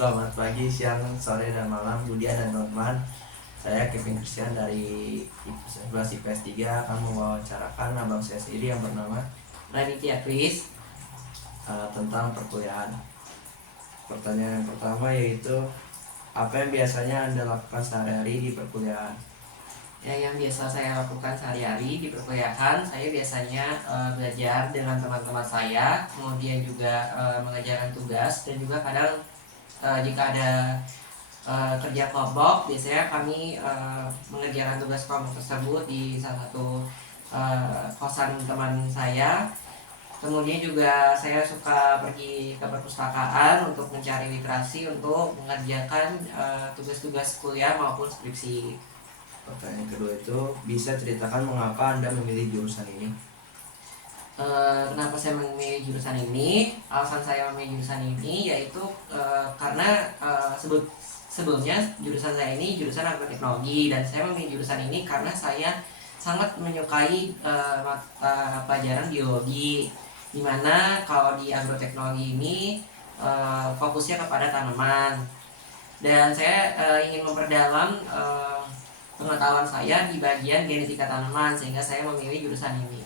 Selamat pagi, siang, sore, dan malam Budian dan Norman. Saya Kevin Christian dari 11 IPS 3 akan mewawancarakan abang saya sendiri yang bernama Raditya Kris. Tentang perkuliahan. Pertanyaan yang pertama yaitu, apa yang biasanya Anda lakukan sehari-hari di perkuliahan? Yang biasa saya lakukan sehari-hari di perkuliahan, saya biasanya belajar dengan teman-teman saya, kemudian juga mengerjakan tugas, dan juga kadang jika ada kerja kelompok, biasanya kami mengerjakan tugas kelompok tersebut di salah satu kosan teman saya. Kemudian juga saya suka pergi ke perpustakaan untuk mencari literasi untuk mengerjakan tugas-tugas kuliah maupun skripsi. Pertanyaan kedua itu, bisa ceritakan mengapa Anda memilih jurusan ini? Kenapa saya memilih jurusan ini? Alasan saya memilih jurusan ini yaitu karena sebelumnya jurusan saya ini jurusan agroteknologi, dan saya memilih jurusan ini karena saya sangat menyukai mata pelajaran biologi, dimana kalau di agroteknologi ini fokusnya kepada tanaman, dan saya ingin memperdalam pengetahuan saya di bagian genetika tanaman, sehingga saya memilih jurusan ini.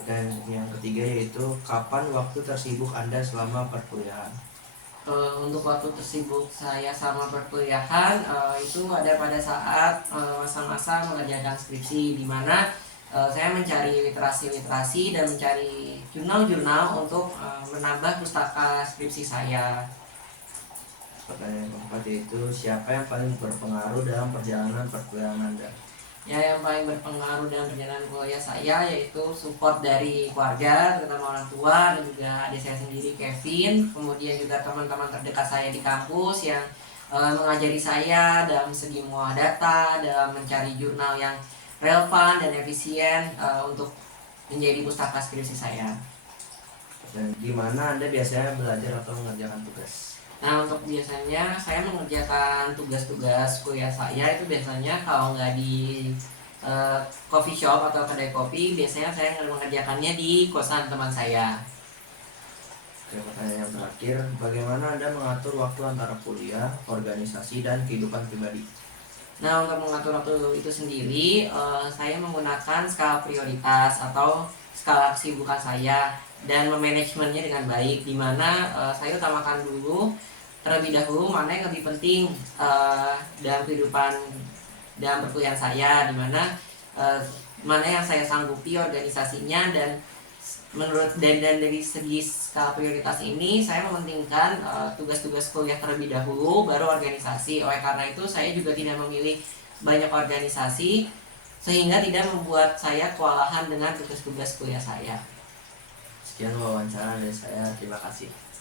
Dan yang ketiga yaitu, kapan waktu tersibuk Anda selama perkuliahan? Untuk waktu tersibuk saya sama perkuliahan itu ada pada saat masa-masa mengerjakan skripsi, di mana saya mencari literasi-literasi dan mencari jurnal-jurnal untuk menambah pustaka skripsi saya. Pertanyaan keempat yaitu, siapa yang paling berpengaruh dalam perjalanan perkuliahan Anda? Yang paling berpengaruh dalam perjalanan kuliah saya yaitu support dari keluarga, terutama orang tua, dan juga adik saya sendiri Kevin, kemudian juga teman-teman terdekat saya di kampus yang mengajari saya dalam segi mengolah data, dalam mencari jurnal yang relevan dan efisien untuk menjadi pustaka skripsi saya. Dan di mana Anda biasanya belajar atau mengerjakan tugas? Nah, untuk biasanya saya mengerjakan tugas-tugas kuliah saya itu biasanya kalau nggak di coffee shop atau kedai kopi, biasanya saya mengerjakannya di kosan teman saya. Oke, pertanyaan yang terakhir, bagaimana Anda mengatur waktu antara kuliah, organisasi, dan kehidupan pribadi? Nah, untuk mengatur waktu itu sendiri, saya menggunakan skala prioritas atau skala kesibukan saya dan memanajemennya dengan baik, di mana saya utamakan dulu terlebih dahulu mana yang lebih penting dalam kehidupan, dalam perkuliahan saya, di mana mana yang saya sanggupi organisasinya, dan menurut dan dari segi skala prioritas ini saya mementingkan tugas-tugas kuliah terlebih dahulu, baru organisasi. Oleh karena itu saya juga tidak memilih banyak organisasi, sehingga tidak membuat saya kewalahan dengan tugas-tugas kuliah saya. Sekian wawancara dari saya, terima kasih.